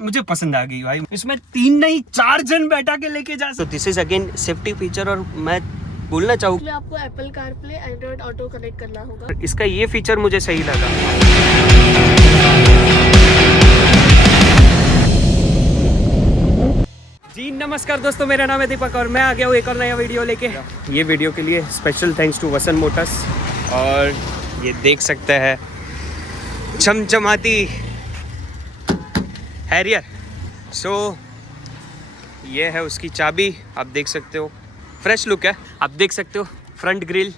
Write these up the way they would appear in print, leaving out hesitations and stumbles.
मुझे पसंद आ गई भाई। इसमें 3 नहीं 4 जन बैठा के लेके जा सकते। तो this is again safety feature. और मैं बोलना चाहूँ आपको Apple CarPlay Android auto connect करना होगा। इसका ये फीचर मुझे सही लगा। जी नमस्कार दोस्तों, मेरा नाम है दीपक और मैं आ गया हूँ एक और नया वीडियो लेके। ये वीडियो के लिए स्पेशल थैंक्स टू वसन मोटर्स। और ये देख सकते हैं चमचमाती हैरियर। सो ये है उसकी चाबी, आप देख सकते हो। फ्रेश लुक है, आप देख सकते हो। फ्रंट ग्रिल,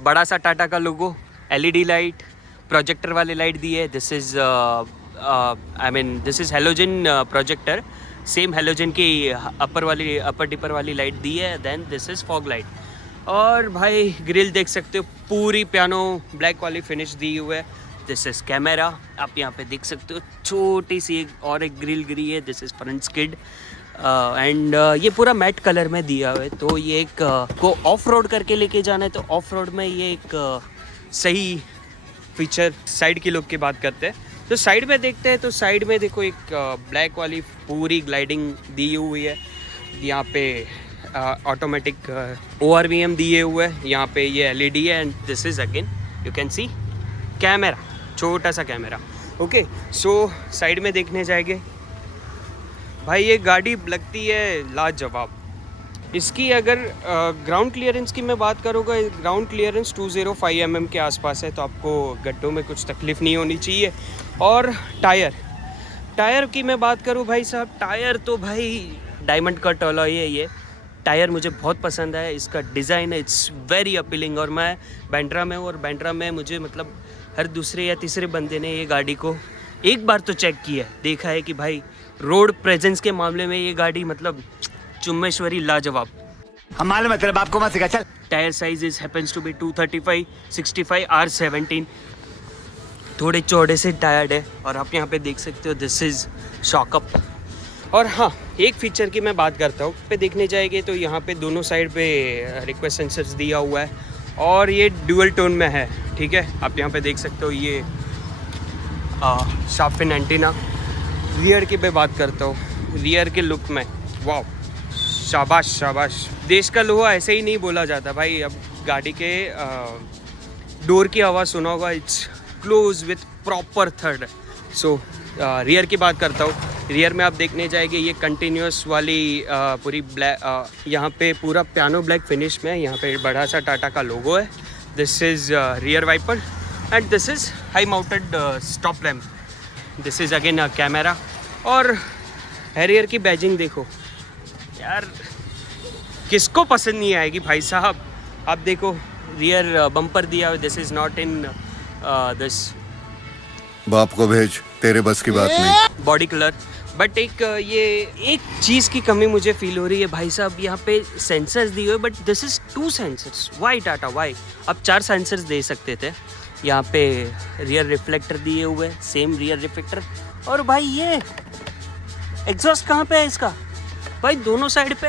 बड़ा सा टाटा का लोगो, एलईडी लाइट, प्रोजेक्टर वाले लाइट दी है। This is this is halogen projector. Same halogen की अपर डिपर वाली लाइट दी है। Then this is fog light. और भाई ग्रिल देख सकते हो, पूरी पियानो ब्लैक वाली फिनिश दी हुई है। दिस इज़ कैमरा, आप यहाँ पे देख सकते हो। छोटी सी एक ग्रिल गिरी है। This is front skid and ये पूरा मैट कलर में दिया हुआ है। तो ये एक को ऑफ रोड करके लेके जाना है तो ऑफ रोड में ये एक सही फीचर। साइड की लुक की बात करते हैं तो साइड में देखते हैं। तो साइड में देखो एक ब्लैक वाली पूरी ग्लाइडिंग दी हुई है। यहाँ पे ऑटोमेटिक ORVM दिए हुए है। यहाँ पे ये LED है and this is again you can C camera, छोटा सा कैमरा। ओके, सो साइड में देखने जाएंगे। भाई ये गाड़ी लगती है लाजवाब। इसकी अगर ग्राउंड क्लियरेंस की मैं बात करूँगा, ग्राउंड क्लियरेंस 205 mm के आसपास है। तो आपको गड्ढों में कुछ तकलीफ़ नहीं होनी चाहिए। और टायर की मैं बात करूँ भाई साहब, टायर तो भाई डायमंड कट अलॉय है। ये टायर मुझे बहुत पसंद है। इसका डिज़ाइन है, इट्स वेरी अपीलिंग। और मैं बैंड्रा में हूँ और बैंड्रा में मुझे मतलब हर दूसरे या तीसरे बंदे ने ये गाड़ी को एक बार तो चेक किया है, देखा है कि भाई रोड प्रेजेंस के मामले में ये गाड़ी मतलब चुम्मेश्वरी लाजवाब। हम मालूम है तेरे बाप को मत सिखा, चल। Tyre size is happens to be 235/65 R17। थोड़े चौड़े से टायर्ड है। और आप यहाँ पे देख सकते हो दिस इज शॉकअप। और हाँ, एक फीचर की मैं बात करता हूँ पे देखने जाएंगे तो यहाँ पे दोनों साइड पे रिक्वेस्ट सेंसर्स दिया हुआ है और ये ड्यूअल टोन में है। ठीक है, आप यहाँ पे देख सकते हो। ये शार्प फिन एंटीना। रियर की मैं बात करता हूँ, रियर के लुक में वाह, शाबाश शाबाश। देश का लोहा ऐसे ही नहीं बोला जाता भाई। अब गाड़ी के डोर की आवाज़ सुना होगा, it's close with proper third. So rear की बात करता हूँ। रियर में आप देखने जाएंगे ये कंटिन्यूस वाली पूरी ब्लैक, यहाँ पे पूरा पियानो ब्लैक फिनिश में। यहाँ पे बड़ा सा टाटा का लोगो है। This is rear wiper and this is high mounted stop lamp. This is again camera. और हैरियर की बैजिंग देखो यार, किसको पसंद नहीं आएगी भाई साहब। आप देखो रियर बम्पर दिया हुआ। This is not in this, बाप को भेज, तेरे बस की बात नहीं। Body colour. बट एक चीज़ की कमी मुझे फील हो रही है भाई साहब। यहाँ पे सेंसर्स दिए हुए but this is 2 sensors. Why Tata why? अब 4 सेंसर्स दे सकते थे। यहाँ पे रियर रिफ्लेक्टर दिए हुए, सेम रियर रिफ्लेक्टर। और भाई ये एग्जॉस्ट कहाँ पे है इसका? भाई दोनों साइड पे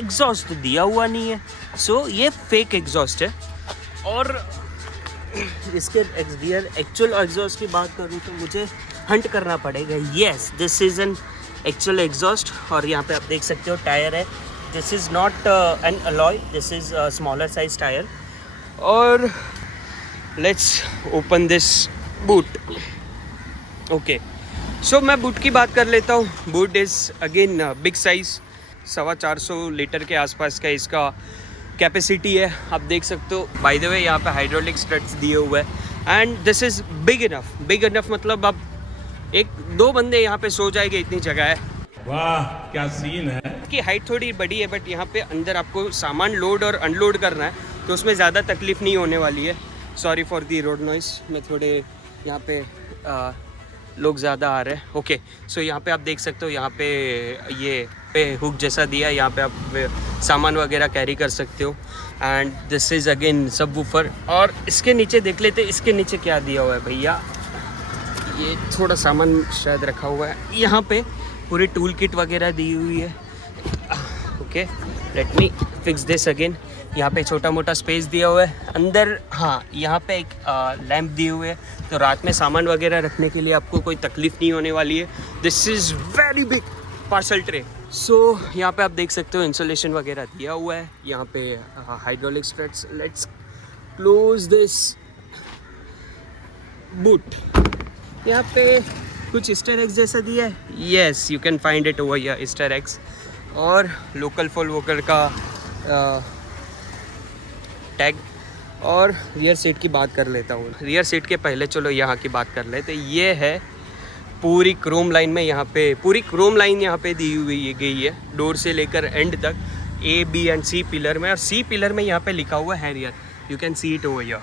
एग्जॉस्ट दिया हुआ नहीं है। सो ये फेक एग्जॉस्ट है। और इसके रियर एक्चुअल एग्जॉस्ट की बात करूँ तो मुझे हंट करना पड़ेगा। Yes, this is an actual exhaust. और यहाँ पे आप देख सकते हो टायर है। This is not an alloy, this is smaller size tyre. और let's open this boot. Okay, so मैं बूट की बात कर लेता हूँ। Boot is again big size, 450 litre के आसपास का इसका कैपेसिटी है। आप देख सकते हो। बाय द वे यहाँ पे हाइड्रोलिक स्ट्रट्स दिए हुए हैं and this is big enough. Big enough मतलब अब 1-2 बंदे यहाँ पे सो जाएंगे, इतनी जगह है। वाह क्या सीन है। की हाइट थोड़ी बड़ी है बट यहाँ पे अंदर आपको सामान लोड और अनलोड करना है तो उसमें ज़्यादा तकलीफ़ नहीं होने वाली है। Sorry for the road noise में थोड़े यहाँ पे लोग ज़्यादा आ रहे हैं। ओके, सो यहाँ पे आप देख सकते हो। यहाँ पे ये पे हुक जैसा दिया है, यहाँ पे आप सामान वगैरह कैरी कर सकते हो। एंड दिस इज़ अगेन सब वूफर। और इसके नीचे देख लेते, इसके नीचे क्या दिया हुआ है भैया। ये थोड़ा सामान शायद रखा हुआ है। यहाँ पे पूरी टूल किट वगैरह दी हुई है। Okay, let me fix this again. यहाँ पे छोटा मोटा स्पेस दिया हुआ है अंदर। हाँ, यहाँ पे एक लैंप दिए हुए हैं, तो रात में सामान वगैरह रखने के लिए आपको कोई तकलीफ नहीं होने वाली है। This is very big parcel tray. So यहाँ पे आप देख सकते हो इंसुलेशन वगैरह दिया हुआ है। यहाँ पे hydraulic struts. Let's close this boot. यहाँ पे कुछ ईस्टर एग्स जैसा दिया है। Yes, you can find it over here, Easter eggs. और लोकल फॉर वोकल का टैग। और रियर सीट की बात कर लेता हूँ। रियर सीट के पहले चलो यहाँ की बात कर लेते। ये है पूरी क्रोम लाइन में, यहाँ पे पूरी क्रोम लाइन यहाँ पे दी हुई गई है, डोर से लेकर एंड तक, A, B and C pillar में। और C पिलर में यहाँ पे लिखा हुआ है rear, you can see it over here.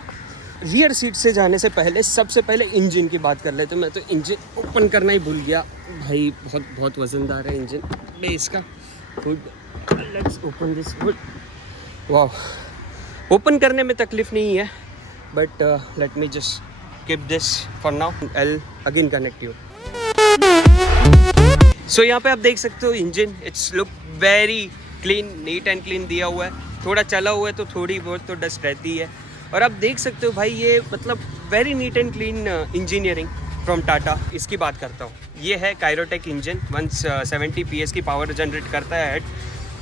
Rear seat से जाने से पहले सबसे पहले इंजन की बात कर लेते। मैं तो इंजन ओपन करना ही भूल गया भाई, बहुत वजनदार है इंजन बे इसका। Good, let's open this. Good, वाह, ओपन करने में तकलीफ नहीं है, but let me just keep this for now, I again connect you. So यहाँ पे आप देख सकते हो engine, it's look very clean, neat and clean दिया हुआ है। थोड़ा चला हुआ है तो थोड़ी बहुत तो डस्ट रहती है। और आप देख सकते हो भाई, ये मतलब very neat and clean engineering from Tata. इसकी बात करता हूँ, ये है कायरोटेक इंजन, 170 PS की पावर जनरेट करता है एट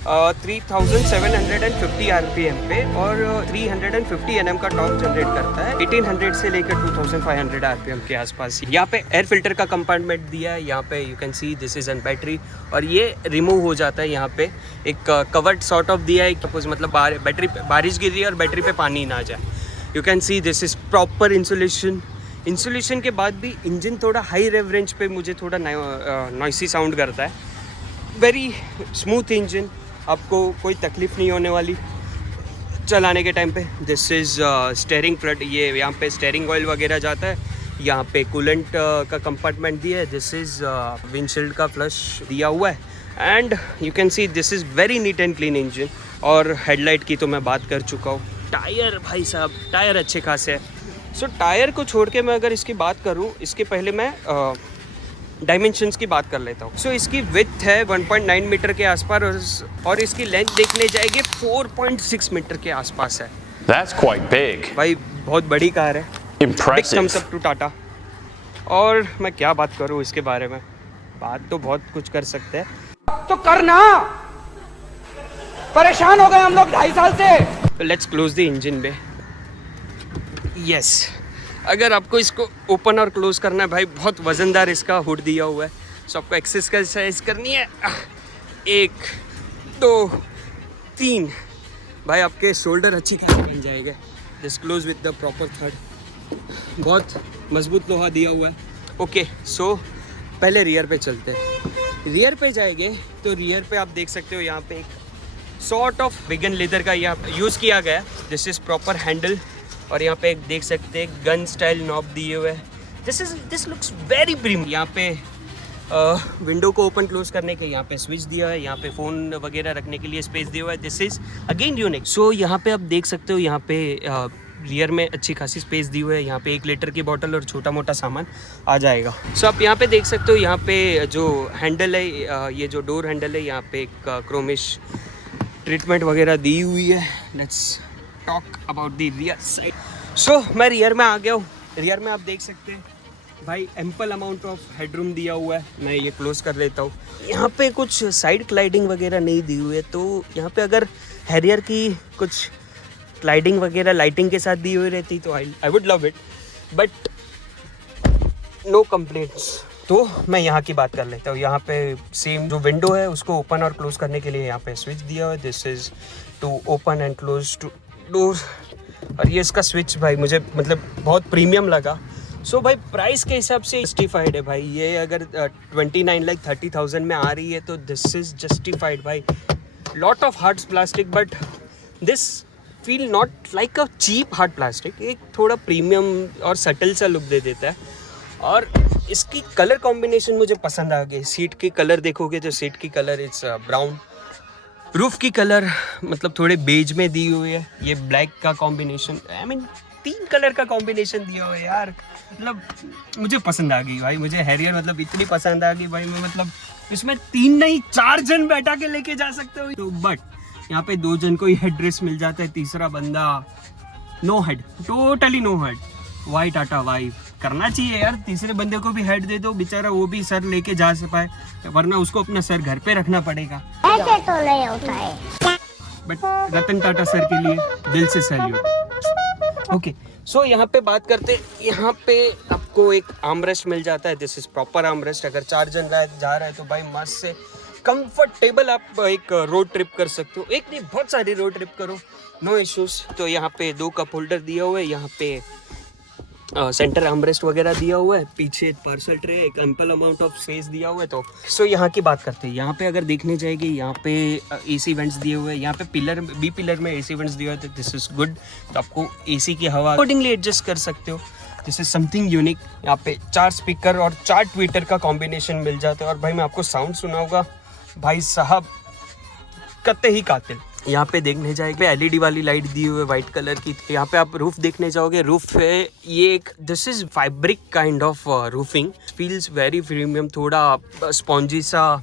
3750 RPM पे, और 350 Nm का टॉर्क जनरेट करता है 1800 से लेकर 2500 RPM के आसपास। यहाँ पे एयर फिल्टर का कंपार्टमेंट दिया है। यहाँ पे you can see this is an battery, और ये रिमूव हो जाता है। यहाँ पे एक कवर्ड सॉर्ट ऑफ दिया है, सपोज मतलब बैटरी बारिश गिर रही है और बैटरी पे पानी ना जाए। You can see this is proper insulation. Insulation के बाद भी इंजन थोड़ा हाई रेव रेंज पे मुझे थोड़ा नॉइसी साउंड करता है। वेरी स्मूथ इंजन, आपको कोई तकलीफ नहीं होने वाली चलाने के टाइम पे। दिस इज़ स्टेयरिंग फ्लट, ये यहाँ पे स्टेयरिंग ऑयल वगैरह जाता है। यहाँ पे कूलेंट का कंपार्टमेंट दिया है। दिस इज़ विंडशील्ड का फ्लश दिया हुआ है। And you can see this is very neat and clean engine. और हेडलाइट की तो मैं बात कर चुका हूँ। टायर भाई साहब, टायर अच्छे खासे हैं। सो टायर को छोड़ के मैं अगर इसकी बात करूँ, इसके पहले मैं डायमेंशंस की बात कर लेता हूँ। सो इसकी विड्थ है 1.9 मीटर के आसपास, और इसकी लेंथ देखने जाएगी 4.6 मीटर के आसपास है। That's quite big. भाई बहुत बड़ी कार है। Impressive. Big thumbs up to Tata. और मैं क्या बात करूँ इसके बारे में, बात तो बहुत कुछ कर सकते हैं। तो करना, परेशान हो गए हम लोग 2.5 साल से। तो let's close the engine bay. Yes, अगर आपको इसको ओपन और क्लोज करना है भाई, बहुत वजनदार इसका हुड दिया हुआ है। सो आपको एक्सरसाइज करनी है, 1 2 3 भाई, आपके शोल्डर अच्छी तरह बन जाएगा। Just close with the proper third, बहुत मजबूत लोहा दिया हुआ है। ओके, सो पहले रियर पे चलते हैं। रियर पे जाएंगे तो रियर पे आप देख सकते हो यहाँ पे एक सॉर्ट ऑफ वेगन लेदर का यहाँ यूज़ किया गया है। दिस इज़ प्रॉपर हैंडल, और यहाँ पे देख सकते हैं गन स्टाइल नॉब दिए हुए हैं। This looks very premium. यहाँ पे विंडो को ओपन क्लोज करने के यहाँ पे स्विच दिया है। यहाँ पे फ़ोन वगैरह रखने के लिए स्पेस दिया हुआ है। This is again unique. So यहाँ पे आप देख सकते हो, यहाँ पे रियर में अच्छी खासी स्पेस दी हुई है। यहाँ पे 1 लीटर की बोतल और छोटा मोटा सामान आ जाएगा। सो आप यहाँ पे देख सकते हो, यहाँ पे जो हैंडल है, ये जो डोर हैंडल है, यहाँ पे एक क्रोमिश ट्रीटमेंट वगैरह दी हुई है। Let's talk about the rear side. So मैं रियर में आ गया हूँ। रियर में आप देख सकते हैं भाई, एम्पल अमाउंट ऑफ हेडरूम दिया हुआ है। मैं ये क्लोज कर लेता हूँ। यहाँ पे कुछ साइड क्लाइडिंग वगैरह नहीं दी हुई है, तो यहाँ पे अगर हैरियर की कुछ क्लाइडिंग वगैरह लाइटिंग के साथ दी हुई रहती तो I would love it, but no complaints. तो मैं यहाँ की बात कर लेता हूँ। यहाँ पे सेम जो विंडो है उसको ओपन और क्लोज करने के लिए यहाँ पे स्विच दिया हुआ है। This is to open and close to door. और ये इसका स्विच भाई मुझे मतलब बहुत प्रीमियम लगा। सो भाई प्राइस के हिसाब से जस्टिफाइड है भाई। ये अगर 29,30,000 में आ रही है तो दिस इज़ जस्टिफाइड भाई। Lot of hard plastic, but this feel not like a cheap hard plastic. एक थोड़ा प्रीमियम और सटल सा लुक दे देता है। और इसकी कलर कॉम्बिनेशन मुझे पसंद आ गई। सीट की कलर देखोगे तो सीट की कलर इट्स ब्राउन। रूफ की कलर मतलब थोड़े बेज में दी हुई है। ये ब्लैक का कॉम्बिनेशन, आई मीन 3 कलर का कॉम्बिनेशन दिया हुआ है यार। मतलब मुझे पसंद आ गई भाई। मुझे हैरियर मतलब इतनी पसंद आ गई भाई, मैं मतलब इसमें 3 नहीं 4 जन बैठा के लेके जा सकते हो। तो बट यहाँ पे 2 जन को ही हेड रेस्ट मिल जाता है, तीसरा बंदा no head, totally no head. Why Tata why, करना चाहिए यार, तीसरे बंदे को भी हेड दे दो, बेचारा वो भी सर लेके जा से पाए, वरना उसको अपना सर घर पे रखना पड़ेगा। ऐसे तो नहीं होता है। बट रतन टाटा सर के लिए दिल से सैल्यूट। ओके, सो यहाँ पे बात करते, यहाँ पे आपको एक आर्मरेस्ट मिल जाता है। This is proper armrest. अगर 4 जन जा रहे हैं तो भाई मस्त से कंफर्टेबल आप एक रोड ट्रिप कर सकते हो। एक नहीं, बहुत सारी रोड ट्रिप करो, नो इश्यूज। तो यहाँ पे 2 कप होल्डर दिया हुआ है, यहाँ पे सेंटर आर्मरेस्ट वगैरह दिया हुआ है, पीछे पार्सल ट्रे, एक एम्पल अमाउंट ऑफ स्पेस दिया हुआ है। तो सो यहाँ की बात करते हैं। यहाँ पे अगर देखने जाएगी, यहाँ पे एसी वेंट्स दिए हुए हैं, यहाँ पे पिलर, बी पिलर में एसी वेंट्स दिए हुए थे। This is good. तो आपको एसी की हवा अकॉर्डिंगली एडजस्ट कर सकते हो। This is something unique. यहाँ पे 4 स्पीकर और 4 ट्विटर का कॉम्बिनेशन मिल जाता है। और भाई मैं आपको साउंड सुनाऊंगा, भाई साहब कत्ते ही कातिल। यहाँ पे देखने जाएंगे, एलईडी वाली लाइट दी हुई है व्हाइट कलर की। यहाँ पे आप रूफ देखने जाओगे, रूफ है ये एक, this is fabric kind of roofing, feels very premium, थोड़ा स्पॉन्जी सा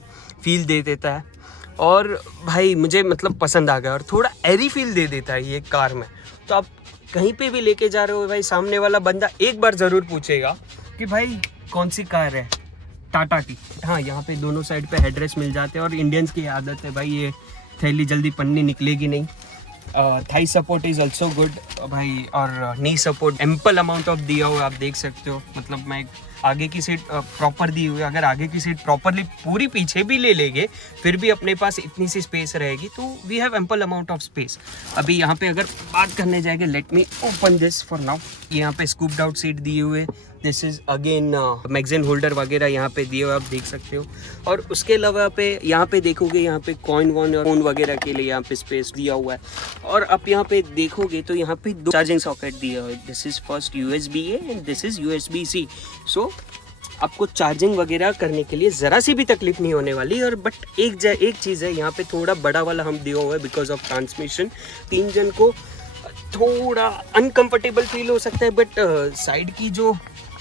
फील दे देता है। और भाई मुझे मतलब पसंद आ गया, और थोड़ा एरी फील दे देता है ये कार में। तो आप कहीं पे भी लेके जा रहे हो भाई, सामने वाला बंदा एक बार ज़रूर पूछेगा कि भाई कौन सी कार है, टाटा की। हाँ, यहाँ पे दोनों साइड पे हेडरेस्ट मिल जाते हैं। और इंडियंस की आदत है भाई, ये थैली जल्दी पन्नी निकलेगी नहीं। Thai support is also good भाई, और नी सपोर्ट एम्पल अमाउंट ऑफ दिया हुआ है, आप देख सकते हो। मतलब मैं आगे की सीट प्रॉपर दी हुई है। अगर आगे की सीट प्रॉपरली पूरी पीछे भी ले लेंगे, फिर भी अपने पास इतनी सी स्पेस रहेगी। तो we have ample amount of space. अभी यहाँ पे अगर बात करने जाएंगे, let me open this for now. यहाँ पे स्कूप्ड आउट सीट दिए हुए, this is again magazine holder वगैरह यहाँ पे दिए हुए, आप देख सकते हो। और उसके अलावा पे यहाँ पे देखोगे, यहाँ पे कॉइन वॉइन और फोन वगैरह के लिए यहाँ पे स्पेस दिया हुआ है। और आप यहाँ पे देखोगे तो यहाँ पे 2 चार्जिंग सॉकेट दिए हुए, this is first USB-A and this is USB-C। सो आपको चार्जिंग वगैरह करने के लिए ज़रा सी भी तकलीफ नहीं होने वाली। और बट एक चीज़ है, यहाँ पे थोड़ा बड़ा वाला हम दिया हुआ है बिकॉज ऑफ ट्रांसमिशन। 3 जन को थोड़ा अनकंफर्टेबल फील हो सकता है, बट साइड की जो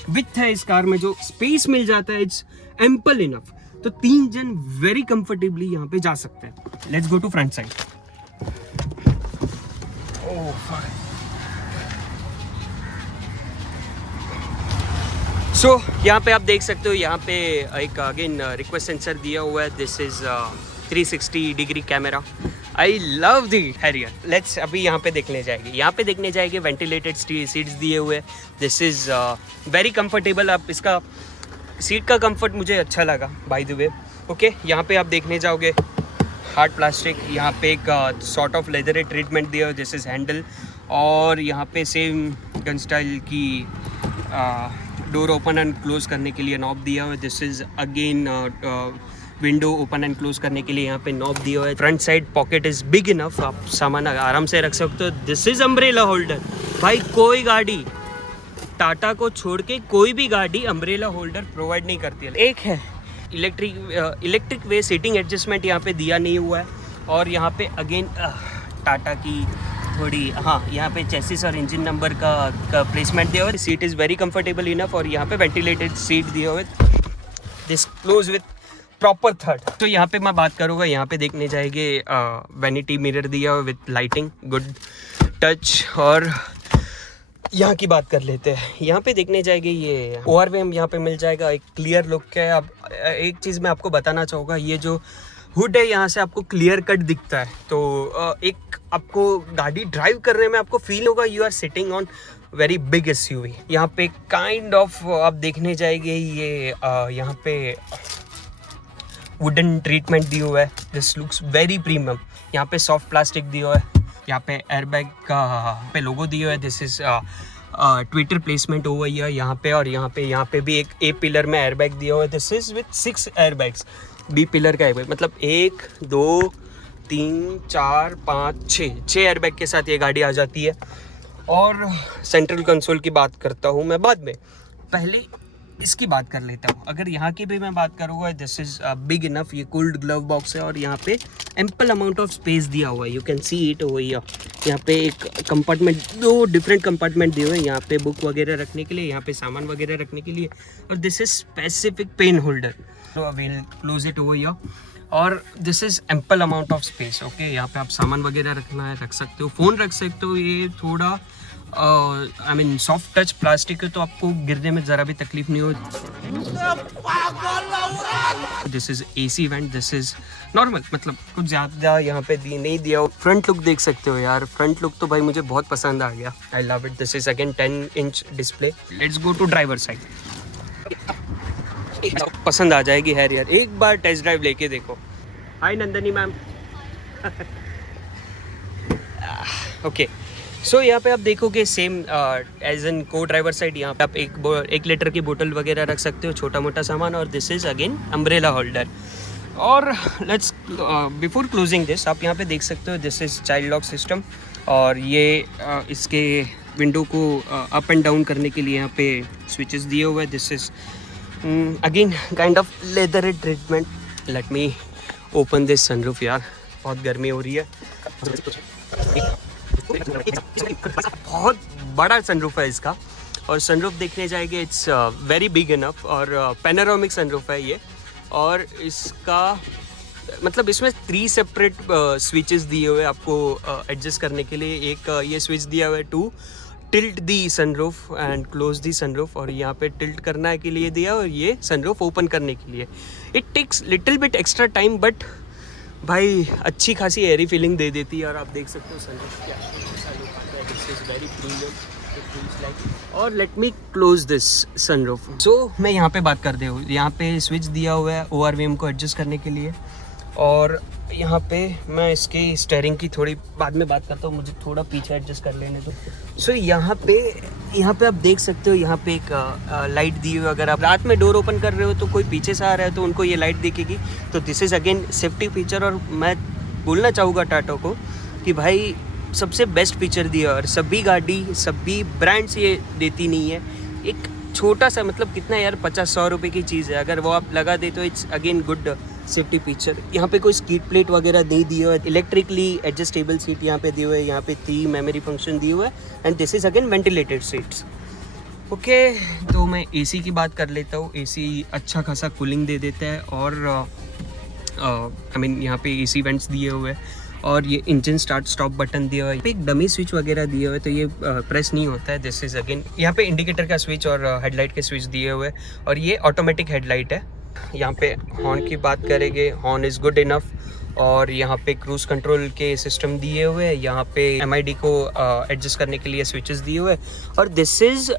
विड्थ है इस कार में, जो स्पेस मिल जाता है, इट्स एम्पल इनफ। तो 3 जन वेरी कंफर्टेबली यहाँ पे जा सकते हैं। Let's go to front side. So यहाँ पे आप देख सकते हो, यहाँ पे एक अगेन रिक्वेस्ट सेंसर दिया हुआ है। This is 360 degree camera. I love the Harrier. Let's अभी यहाँ पे देखने जाएंगे। यहाँ पे देखने जाएंगे वेंटिलेटेड सीट्स दिए हुए। This is very comfortable. आप इसका सीट का कंफर्ट मुझे अच्छा लगा बाय द वे। ओके, यहाँ पे आप देखने जाओगे हार्ड प्लास्टिक, यहाँ पे एक सॉर्ट ऑफ लेदर ट्रीटमेंट दिया हुआ। This is handle. और यहाँ पे सेम गन स्टाइल की डोर ओपन एंड क्लोज करने के लिए नॉब दिया हुआ है। This is again window open and close करने के लिए यहाँ पे नॉब दिया हुआ है। Front side pocket is big enough, आप सामान आराम से रख सकते हो। This is umbrella holder. भाई कोई गाड़ी, टाटा को छोड़ के कोई भी गाड़ी अम्ब्रेला होल्डर प्रोवाइड नहीं करती है। एक है इलेक्ट्रिक वे सीटिंग एडजस्टमेंट यहाँ पे दिया नहीं हुआ है। और यहाँ पे अगेन टाटा की थोड़ी, हाँ, यहाँ पे चेसिस और इंजन नंबर का प्लेसमेंट दिया हुआ है। Seat is very comfortable enough. और यहाँ पे वेंटिलेटेड सीट दिया हुआ है। This close with proper third. तो यहाँ पे मैं बात करूँगा, यहाँ पे देखने जाएंगे वैनिटी मिरर दिया हुआ विथ लाइटिंग, गुड टच। और यहाँ की बात कर लेते हैं। यहाँ पे देखने जाएंगे, ये ORVM यहाँ पे मिल जाएगा, एक क्लियर लुक है। अब एक चीज़ मैं आपको बताना चाहूँगा, ये जो हुड है यहाँ से आपको क्लियर कट दिखता है। तो एक आपको गाड़ी ड्राइव करने में आपको फील होगा you are sitting on very big SUV। यहाँ पे काइंड ऑफ आप देखने जाएंगे, ये यहाँ पे वुडन ट्रीटमेंट दिया हुआ है। This looks very premium. यहाँ पे सॉफ्ट प्लास्टिक दिया हुआ है। यहाँ पे एयरबैग का पे लोगो दिया हुआ है। दिस इज ट्विटर प्लेसमेंट हुआ है यहाँ पे। और यहाँ पे भी एक A पिलर में एयरबैग दिया हुआ है। This is with 6 airbags. B pillar का एयरबैग, मतलब 1 2 3 4 5 6 एयरबैग के साथ ये गाड़ी आ जाती है। और सेंट्रल कंसोल की बात करता हूँ मैं बाद में, पहले इसकी बात कर लेता हूँ। अगर यहाँ की भी मैं बात करूँगा, दिस इज़ बिग इनफ। ये कूल्ड ग्लव बॉक्स है और यहाँ पे एम्पल अमाउंट ऑफ स्पेस दिया हुआ है। You can see it over here. यहाँ पे एक कंपार्टमेंट, 2 डिफरेंट कंपार्टमेंट दिए हुए हैं। यहाँ पे बुक वगैरह रखने के लिए, यहाँ पे सामान वगैरह रखने के लिए। और this is specific pen holder. तो I will close it over here. और this is ample amount of space. Okay, यहाँ पे आप सामान वगैरह रखना है रख सकते हो, फ़ोन रख सकते हो। ये थोड़ा I mean soft touch plastic है तो आपको गिरने में ज़रा भी तकलीफ नहीं हो। This is AC went, this is normal, मतलब कुछ ज़्यादा यहाँ पे नहीं दिया। फ्रंट लुक देख सकते हो यार, फ्रंट लुक तो भाई मुझे बहुत पसंद आ गया। I love it. This is again 10 inch display. Let's go to driver side. पसंद आ जाएगी है यार, एक बार टेस्ट ड्राइव लेके देखो। हाय नंदनी मैम। ओके, सो यहाँ पे आप देखोगे सेम एज एन को ड्राइवर साइड, यहाँ पे आप 1 लीटर की बोतल वगैरह रख सकते हो, छोटा मोटा सामान। और this is again umbrella holder. और लेट्स बिफोर क्लोजिंग दिस, आप यहाँ पे देख सकते हो this is child lock system. और ये इसके विंडो को अप एंड डाउन करने के लिए यहाँ पे स्विचेस दिए हुए हैं। This is again kind of leather treatment. Late me open this sunroof यार, बहुत गर्मी हो रही है। बहुत बड़ा सनरूफ है इसका, और सनरूफ देखने जाएंगे इट्स वेरी बिग इनफ, और पैनोरामिक सनरूफ है ये। और इसका मतलब इसमें 3 सेपरेट स्विचेस दिए हुए आपको एडजस्ट करने के लिए। एक ये स्विच दिया हुआ है to tilt the sunroof and close the sunroof, और यहाँ पे टिल्ट करने के लिए दिया, और ये सनरूफ ओपन करने के लिए। It takes little bit extra time, but भाई अच्छी खासी एयरी फीलिंग दे देती है। और आप देख सकते हो सनरूफ क्या दिस इज वेरी प्रीमियम। और let me close this sunroof. So मैं यहाँ पे बात कर दे हूँ, यहाँ पे स्विच दिया हुआ है ORVM को एडजस्ट करने के लिए। और यहाँ पे मैं इसकी स्टीयरिंग की थोड़ी बाद में बात करता हूँ, मुझे थोड़ा पीछे एडजस्ट कर लेने दो। सो यहाँ पे आप देख सकते हो, यहाँ पे एक लाइट दी हुई है। अगर आप रात में डोर ओपन कर रहे हो तो कोई पीछे से आ रहा है तो उनको ये लाइट दिखेगी। तो this is again safety feature. और मैं बोलना चाहूँगा टाटा को कि भाई सबसे बेस्ट फीचर दिया, और सभी गाड़ी सभी ब्रांड्स ये देती नहीं है। एक छोटा सा मतलब कितना यार 50-100 रुपये की चीज़ है, अगर वो आप लगा दे तो it's again good safety feature. यहाँ पे कोई स्कीट प्लेट वगैरह नहीं दी हुआ है, इलेक्ट्रिकली एडजस्टेबल सीट यहाँ पे दिए हुए है, यहाँ पे 3 मेमोरी फंक्शन दिए हुआ है, and this is again ventilated seats. Okay, तो मैं AC की बात कर लेता हूँ। AC अच्छा खासा कूलिंग दे देता है, और आई मीन यहाँ पे AC वेंट्स दिए हुए हैं, और ये इंजन स्टार्ट स्टॉप बटन दिया हुआ है। एक डमी स्विच वगैरह दिए हुए है, तो ये प्रेस नहीं होता है। दिस इज़ अगेन यहाँ पे इंडिकेटर का स्विच और हेडलाइट के स्विच दिए हुए हैं, और ये ऑटोमेटिक हेडलाइट है। यहाँ पे हॉर्न की बात करेंगे, हॉर्न इज़ गुड इनफ। और यहाँ पे क्रूज़ कंट्रोल के सिस्टम दिए हुए हैं, यहाँ पे MID को एडजस्ट करने के लिए स्विचेस दिए हुए हैं। और this is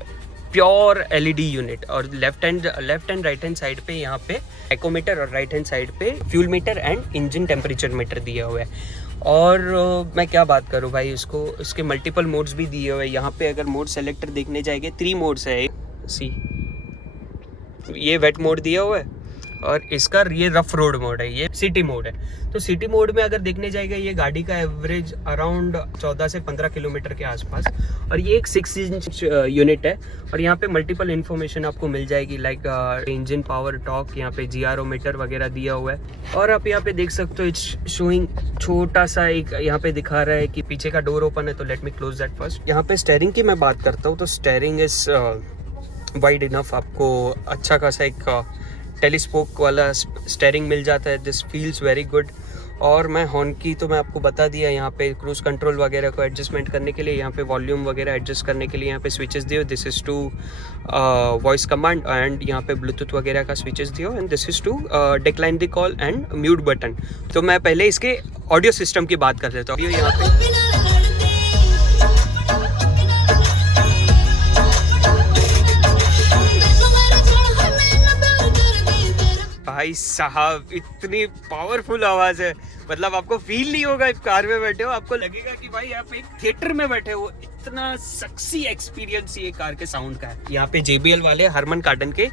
pure LED unit. और left and right hand side पे यहाँ पे एकोमीटर, और राइट हैंड साइड पे fuel meter and engine temperature meter दिया हुआ है। और मैं क्या बात करूँ भाई, इसके मल्टीपल मोड्स भी दिए हुए हैं। यहाँ पे अगर मोड सेलेक्टर देखने जाएंगे 3 मोड्स है। ये वेट मोड दिया हुआ है, और इसका ये रफ रोड मोड है, ये सिटी मोड है। तो सिटी मोड में अगर देखने जाएगा ये गाड़ी का एवरेज अराउंड 14 से 15 किलोमीटर के आसपास, और ये एक 6 इंच यूनिट है। और यहाँ पे मल्टीपल इन्फॉर्मेशन आपको मिल जाएगी, लाइक इंजन पावर, टॉर्क, यहाँ पे GRO मीटर वगैरह दिया हुआ है। और आप यहाँ पे देख सकते हो इट्स शोइंग छोटा सा एक यहाँ पे दिखा रहा है कि पीछे का डोर ओपन है। तो late me close that first. यहाँ पे स्टीयरिंग की मैं बात करता हूँ, तो स्टीयरिंग इज वाइड इनफ, आपको अच्छा खासा एक टेलीस्कोप वाला स्टीयरिंग मिल जाता है। This feels very good. और मैं हॉर्न की तो मैं आपको बता दिया, यहाँ पे क्रूज़ कंट्रोल वगैरह को एडजस्टमेंट करने के लिए, यहाँ पे वॉल्यूम वगैरह एडजस्ट करने के लिए यहाँ पे स्विचेस दिए। This is to voice command, and यहाँ पे ब्लूटूथ वगैरह का स्विचेस दियो, and this is to decline the call and mute button. तो मैं पहले इसके ऑडियो सिस्टम की बात कर लेता हूँ। यहाँ पे भाई साहब इतनी पावरफुल आवाज़ है, मतलब आपको फील नहीं होगा इस कार में बैठे हो, आपको लगेगा कि भाई आप एक थिएटर में बैठे हो। इतना सेक्सी एक्सपीरियंस ये कार के साउंड का है। यहाँ पे JBL वाले हरमन कार्डन के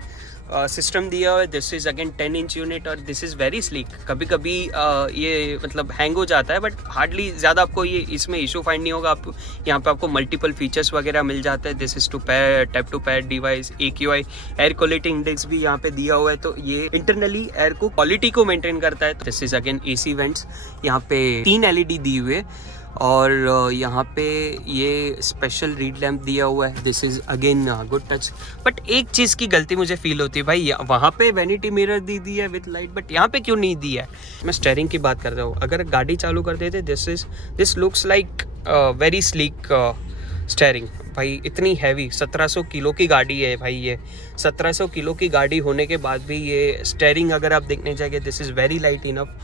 सिस्टम दिया हुआ है। This is again 10 inch unit, और दिस इज़ वेरी स्लीक। कभी कभी ये मतलब हैंग हो जाता है, बट हार्डली ज़्यादा आपको ये इसमें इशू फाइंड नहीं होगा। आप यहाँ पे आपको मल्टीपल फीचर्स वगैरह मिल जाते हैं। This is to pair, tap to pair device, AQI air quality index भी यहाँ पे दिया हुआ है, तो ये इंटरनली एयर को क्वालिटी को मेंटेन करता है। This is again AC vents, यहाँ पे 3 LED दी हुए, और यहाँ पे ये स्पेशल रीड लैम्प दिया हुआ है, this is again good touch. But एक चीज़ की गलती मुझे फील होती है भाई, वहाँ पे वैनिटी मिरर दी है विद लाइट, बट यहाँ पे क्यों नहीं दिया है। मैं स्टेयरिंग की बात कर रहा हूँ, अगर गाड़ी चालू कर देते this looks like very sleek steering. भाई इतनी हैवी 1700 किलो की गाड़ी है भाई, ये 1700 किलो की गाड़ी होने के बाद भी ये स्टेयरिंग अगर आप देखने जाएंगे this is very light enough.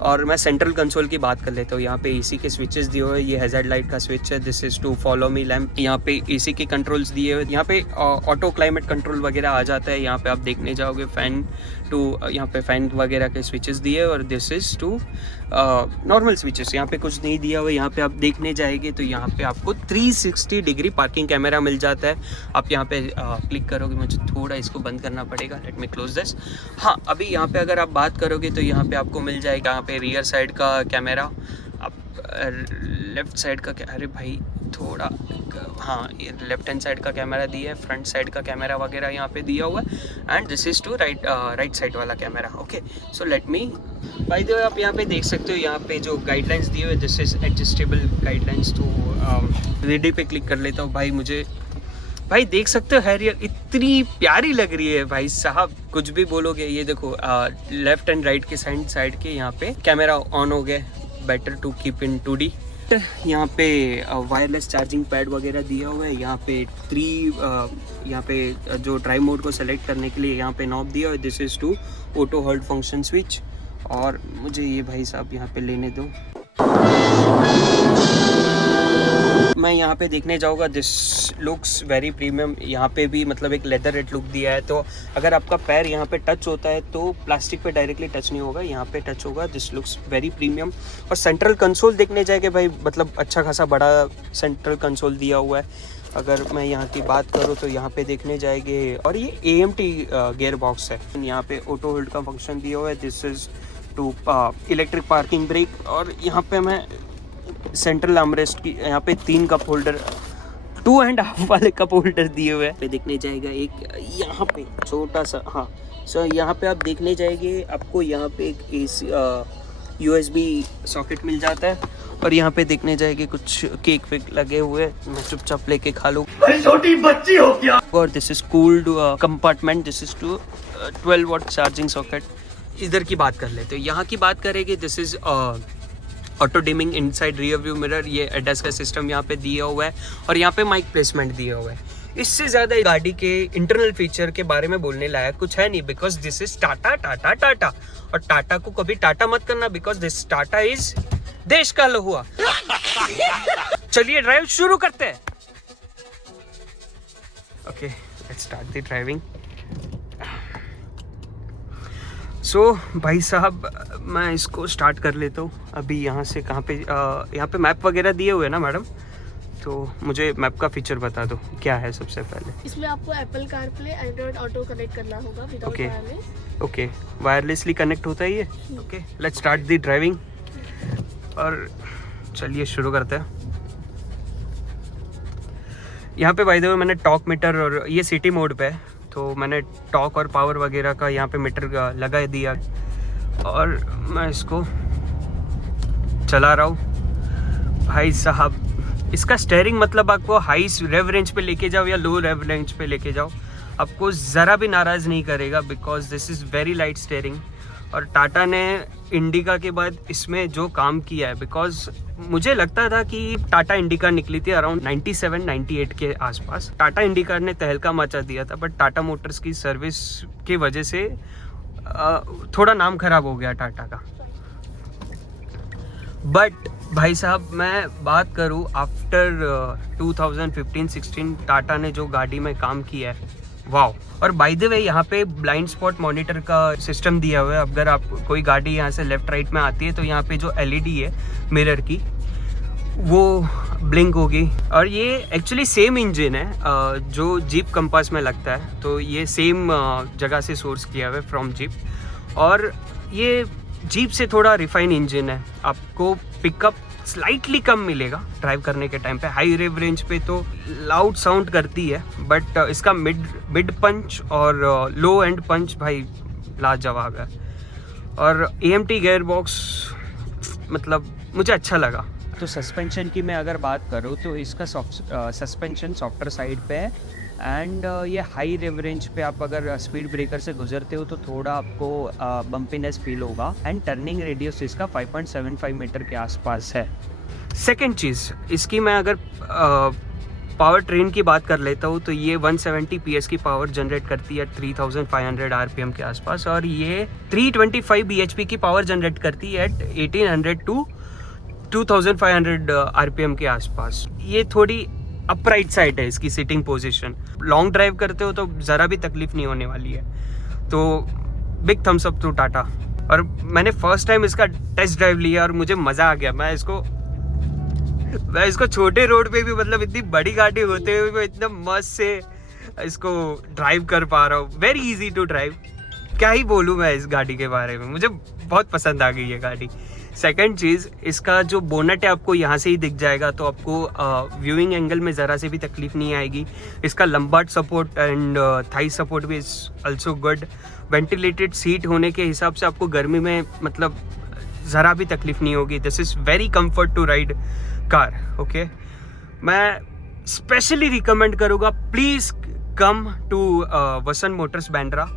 और मैं सेंट्रल कंसोल की बात कर लेता हूँ, यहाँ पे एसी के स्विचेस दिए हुए हैं, ये हैज़ार्ड लाइट का स्विच है, this is to follow me lamp. यहाँ पे एसी के कंट्रोल्स दिए हुए, यहाँ पे ऑटो क्लाइमेट कंट्रोल वगैरह आ जाता है। यहाँ पे आप देखने जाओगे फैन टू, यहाँ पे फैन वगैरह के स्विचेस दिए और this is to normal switches. यहाँ पे कुछ नहीं दिया हुआ। यहाँ पे आप देखने जाएंगे तो यहाँ पे आपको 360 डिग्री पार्किंग कैमरा मिल जाता है। आप यहाँ पे क्लिक करोगे, मुझे थोड़ा इसको बंद करना पड़ेगा, लेट मी क्लोज दिस। हाँ, अभी यहाँ पे अगर आप बात करोगे तो यहाँ पे आपको मिल जाएगा यहाँ पे रियर साइड का कैमरा, आप लेफ्ट साइड का, अरे भाई थोड़ा, हाँ ये लेफ्ट हैंड साइड का कैमरा दिया है, फ्रंट साइड का कैमरा वगैरह यहाँ पे दिया हुआ है and this is to right side वाला camera. Okay, so let me, by the way आप यहाँ पे देख सकते हो, यहाँ पे जो गाइडलाइंस दिए हुए दिस इज़ एडजस्टेबल गाइडलाइंस। तो रेडी पे क्लिक कर लेता हूँ भाई। मुझे भाई देख सकते हो हैरियर इतनी प्यारी लग रही है भाई साहब, कुछ भी बोलोगे। ये देखो लेफ्ट एंड राइट के साइड के यहाँ पे कैमरा ऑन हो गए, better to keep in 2D। यहाँ पे वायरलेस चार्जिंग पैड वगैरह दिया हुआ है। यहाँ पे यहाँ पे जो ड्राइव मोड को सेलेक्ट करने के लिए यहाँ पे नॉब दिया हुआ है, this is to auto hold function switch. और मुझे ये भाई साहब यहाँ पे लेने दो, मैं यहाँ पे देखने जाऊँगा, दिस लुक्स वेरी प्रीमियम। यहाँ पे भी मतलब एक लेदर रेड लुक दिया है, तो अगर आपका पैर यहाँ पे टच होता है तो प्लास्टिक पे डायरेक्टली टच नहीं होगा, यहाँ पे टच होगा। This looks very premium. और सेंट्रल कंसोल देखने जाएंगे भाई, मतलब अच्छा खासा बड़ा सेंट्रल कंसोल दिया हुआ है। अगर मैं यहाँ की बात करूँ तो यहाँ पे देखने जाएंगे, और ये AMT गियर बॉक्स है। यहाँ पे ऑटो होल्ड का फंक्शन दिया हुआ है, this is to electric parking brake. और यहाँ पे मैं सेंट्रल आर्मरेस्ट की यहाँ पे 3 कप होल्डर, 2.5 वाले कप होल्डर दिए हुए हैं। पे देखने जाएगा एक यहाँ पे छोटा सा, हाँ सो यहाँ पे आप देखने जाएंगे, आपको यहाँ पे एक AC USB सॉकेट मिल जाता है। और यहाँ पे देखने जाएंगे कुछ केक वेक लगे हुए, मैं चुपचाप लेके खा लूँ। छोटी बच्ची हो क्या। और this is cooled compartment, this is to 12 watt charging socket. इधर की बात कर लेते हैं, यहाँ की बात करेंगे, this is auto dimming inside rear view mirror, ये ADAS का सिस्टम यहाँ पे दिया हुआ है। और यहाँ पे माइक प्लेसमेंट दिया हुआ है। इससे ज़्यादा गाड़ी के इंटरनल फीचर के बारे में बोलने लायक कुछ है नहीं, बिकॉज दिस इज टाटा। और टाटा को कभी टाटा मत करना, बिकॉज दिस टाटा इज देश का लहुआ। चलिए ड्राइव शुरू करते हैं। Okay, let's start the driving. So भाई साहब, मैं इसको स्टार्ट कर लेता हूँ। अभी यहाँ से कहाँ पे, यहाँ पे मैप वगैरह दिए हुए हैं ना मैडम, तो मुझे मैप का फीचर बता दो क्या है सबसे पहले। इसमें आपको Apple CarPlay, Android auto connect करना होगा without wireless. Okay, wirelessly connect होता है ये। Okay, let's start the driving. और चलिए शुरू करते हैं। यहाँ पे बाय द वे मैंने टॉर्क मीटर, और ये सिटी मोड पे है तो मैंने टॉर्क और पावर वगैरह का यहाँ पे मीटर लगा दिया, और मैं इसको चला रहा हूँ। भाई साहब, इसका स्टेयरिंग मतलब आपको हाई रेव रेंज पे लेके जाओ या लो रेव रेंज पे लेके जाओ, आपको ज़रा भी नाराज़ नहीं करेगा, because this is very light steering. और टाटा ने इंडिका के बाद इसमें जो काम किया है, बिकॉज मुझे लगता था कि टाटा इंडिका निकली थी अराउंड 97-98 के आसपास। टाटा इंडिका ने तहलका मचा दिया था, बट टाटा मोटर्स की सर्विस की वजह से थोड़ा नाम खराब हो गया टाटा का। बट भाई साहब, मैं बात करूँ आफ्टर 2015-16 टाटा ने जो गाड़ी में काम किया है, वाओ। और बाय द वे यहाँ पे ब्लाइंड स्पॉट मॉनिटर का सिस्टम दिया हुआ है। अगर आप कोई गाड़ी यहाँ से लेफ्ट राइट में आती है तो यहाँ पे जो LED है मिरर की, वो ब्लिंक होगी। और ये एक्चुअली सेम इंजन है जो जीप कंपास में लगता है, तो ये सेम जगह से सोर्स किया हुआ है फ्रॉम जीप। और ये जीप से थोड़ा रिफाइन इंजन है, आपको पिकअप स्लाइटली कम मिलेगा ड्राइव करने के टाइम पे। हाई रेव रेंज पे तो लाउड साउंड करती है, बट इसका मिड पंच और लो एंड पंच भाई लाजवाब है। और AMT गियर बॉक्स मतलब मुझे अच्छा लगा। तो सस्पेंशन की मैं अगर बात करूँ तो इसका सस्पेंशन सॉफ्टर साइड पे है एंड ये हाई रेवरेंज पे आप अगर स्पीड ब्रेकर से गुजरते हो तो थोड़ा आपको बम्पीनेस फील होगा एंड टर्निंग रेडियस इसका 5.75 मीटर के आसपास है। सेकेंड चीज़ इसकी मैं अगर पावर ट्रेन की बात कर लेता हूँ तो ये 170 PS की पावर जनरेट करती है 3500 RPM के आसपास और ये 325 bhp की पावर जनरेट करती है 1800 टू 2500 RPM के आसपास। ये थोड़ी अपराइट साइड है इसकी सिटिंग पोजीशन। लॉन्ग ड्राइव करते हो तो ज़रा भी तकलीफ नहीं होने वाली है। तो big thumbs up to Tata. और मैंने फर्स्ट टाइम इसका टेस्ट ड्राइव लिया और मुझे मज़ा आ गया। मैं इसको छोटे रोड पे भी मतलब इतनी बड़ी गाड़ी होते हुए मैं इतना मस्त से इसको ड्राइव कर पा रहा हूँ। Very easy to drive. क्या ही बोलूँ मैं इस गाड़ी के बारे में, मुझे बहुत पसंद आ गई ये गाड़ी। सेकंड चीज़, इसका जो बोनट है आपको यहाँ से ही दिख जाएगा तो आपको व्यूइंग एंगल में ज़रा से भी तकलीफ नहीं आएगी। इसका lumbar support and thigh support भी is also good. Ventilated seat होने के हिसाब से आपको गर्मी में मतलब ज़रा भी तकलीफ नहीं होगी। This is very comfort to ride car. Okay, मैं स्पेशली रिकमेंड करूँगा, please come to Vasant Motors Bandra.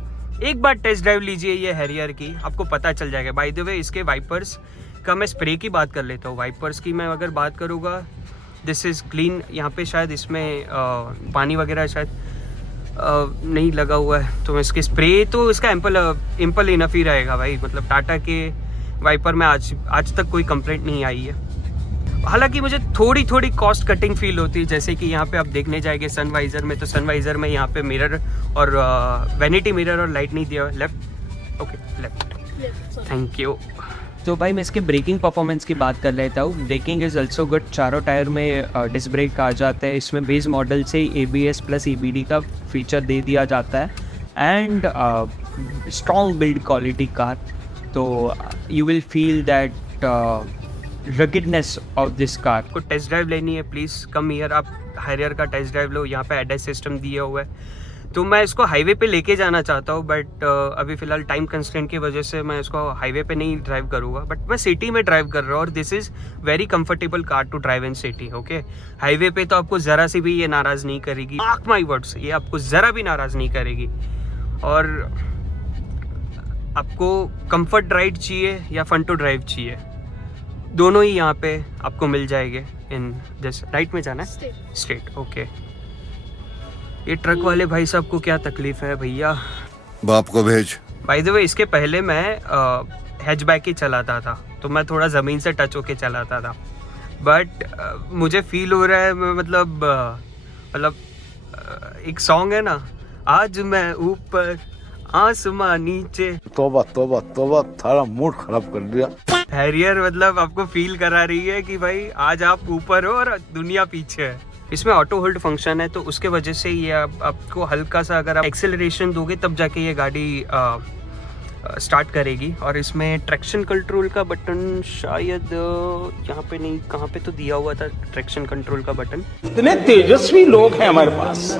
एक बार टेस्ट ड्राइव लीजिए ये हैरियर की, आपको पता चल जाएगा। बाय द वे इसके वाइपर्स का मैं स्प्रे की बात कर लेता हूँ। वाइपर्स की मैं अगर बात करूँगा, दिस इज़ क्लीन। यहाँ पे शायद इसमें पानी वगैरह शायद नहीं लगा हुआ है, तो इसके स्प्रे तो इसका एम्पल इनफ ही रहेगा भाई। मतलब टाटा के वाइपर में आज तक कोई कंप्लेंट नहीं आई है। हालांकि मुझे थोड़ी कॉस्ट कटिंग फील होती है, जैसे कि यहाँ पे आप देखने जाएंगे सनवाइज़र में, तो सनवाइज़र में यहाँ पे मिरर और वैनिटी मिरर और लाइट नहीं दिया। Left, okay left, thank you. तो भाई मैं इसके ब्रेकिंग परफॉर्मेंस की बात कर लेता हूँ। Braking is also good. चारों टायर में डिस्क ब्रेक आ जाता है। इसमें बेस मॉडल से ABS प्लस EBD का फीचर दे दिया जाता है and strong build quality car. तो you will feel that ruggedness of this car. को टेस्ट ड्राइव लेनी है, प्लीज़ कम हियर, आप हैरियर का टेस्ट ड्राइव लो। यहाँ पे ADAS सिस्टम दिया हुआ है। तो मैं इसको हाईवे पे लेके जाना चाहता हूँ, बट अभी फ़िलहाल टाइम कंस्ट्रेंट की वजह से मैं इसको हाईवे पे नहीं ड्राइव करूँगा, बट मैं सिटी में ड्राइव कर रहा हूँ। और this is very comfortable car to drive in city. Okay, highway पे तो आपको ज़रा सी भी ये नाराज़ नहीं करेगी। मार्क माई वर्ड्स, ये आपको ज़रा भी नाराज़ नहीं करेगी। और आपको कंफर्ट राइड चाहिए या फन टू ड्राइव चाहिए, दोनों ही यहाँ पे आपको मिल जाएंगे। इन जैसे राइट में जाना है, स्ट्रेट। ओके, ये ट्रक वाले भाई साहब को क्या तकलीफ है भैया। बाप को भेज। बाय द वे इसके पहले मैं हैचबैक ही चलाता था, तो मैं थोड़ा ज़मीन से टच होके चलाता था, बट मुझे फील हो रहा है मतलब एक सॉन्ग है ना, आज मैं ऊपर आसमां नीचे। तौबा तौबा तौबा, थारा मूड खराब कर दिया। हैरियर मतलब आपको फील करा रही है कि भाई आज आप ऊपर हो और दुनिया पीछे है। इसमें ऑटो होल्ड फंक्शन है, तो उसके वजह से ये आपको हल्का सा अगर आप एक्सेलरेशन दोगे तब जाके ये गाड़ी स्टार्ट करेगी। और इसमें ट्रैक्शन कंट्रोल का बटन शायद यहाँ पे नहीं, कहाँ पे तो दिया हुआ था ट्रैक्शन कंट्रोल का बटन। इतने तेजस्वी लोग हैं हमारे पास।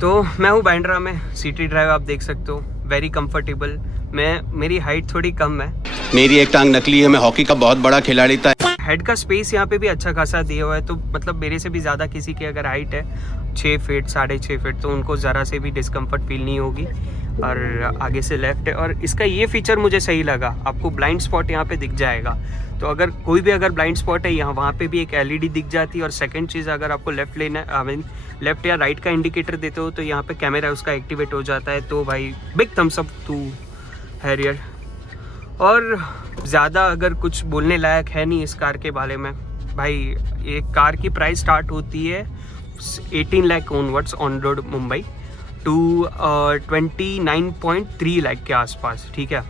तो मैं हूँ बांद्रा में, सिटी ड्राइव आप देख सकते हो, वेरी कंफर्टेबल। मेरी हाइट थोड़ी कम है, मेरी एक टांग नकली है, मैं हॉकी का बहुत बड़ा खिलाड़ी था। हेड का स्पेस यहाँ पे भी अच्छा खासा दिया हुआ है, तो मतलब मेरे से भी ज़्यादा किसी की अगर हाइट है 6 फीट 6.5 फीट, तो उनको ज़रा से भी डिस्कम्फर्ट फील नहीं होगी। और आगे से लेफ्ट है, और इसका ये फीचर मुझे सही लगा, आपको ब्लाइंड स्पॉट यहाँ पे दिख जाएगा। तो अगर कोई भी अगर ब्लाइंड स्पॉट है यहाँ, वहाँ पे भी एक LED दिख जाती है। और सेकंड चीज़, अगर आपको लेफ्ट लेना, आई मीन लेफ्ट या राइट का इंडिकेटर देते हो, तो यहाँ पे कैमरा उसका एक्टिवेट हो जाता है। तो भाई big thumbs up to Harrier. और ज़्यादा अगर कुछ बोलने लायक है नहीं इस कार के बारे में भाई। ये कार की प्राइस स्टार्ट होती है 18 lakh onwards on road Mumbai to 29.3 lakh के आसपास, ठीक है।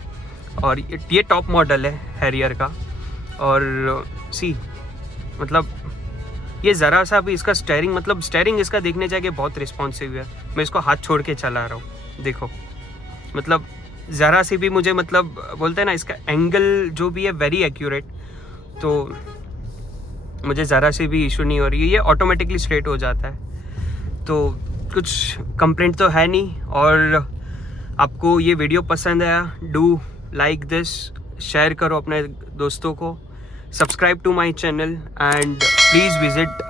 और ये टॉप मॉडल है हैरियर का। और मतलब ये ज़रा सा भी इसका स्टेयरिंग इसका देखने जाके बहुत रिस्पॉन्सिव है। मैं इसको हाथ छोड़ के चला रहा हूँ, देखो मतलब ज़रा सी भी मुझे मतलब बोलते हैं ना, इसका एंगल जो भी है वेरी एक्यूरेट, तो मुझे ज़रा सी भी इशू नहीं हो रही है। ये ऑटोमेटिकली स्ट्रेट हो जाता है, तो कुछ कंप्लेंट तो है नहीं। और आपको ये वीडियो पसंद आया, डू लाइक दिस, शेयर करो अपने दोस्तों को, subscribe to my channel and please visit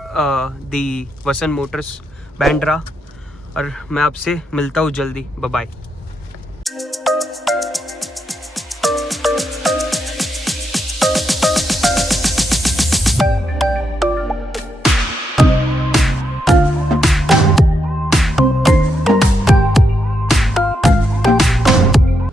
the Vasant Motors Bandra. और मैं आपसे मिलता हूँ जल्दी। Bye bye.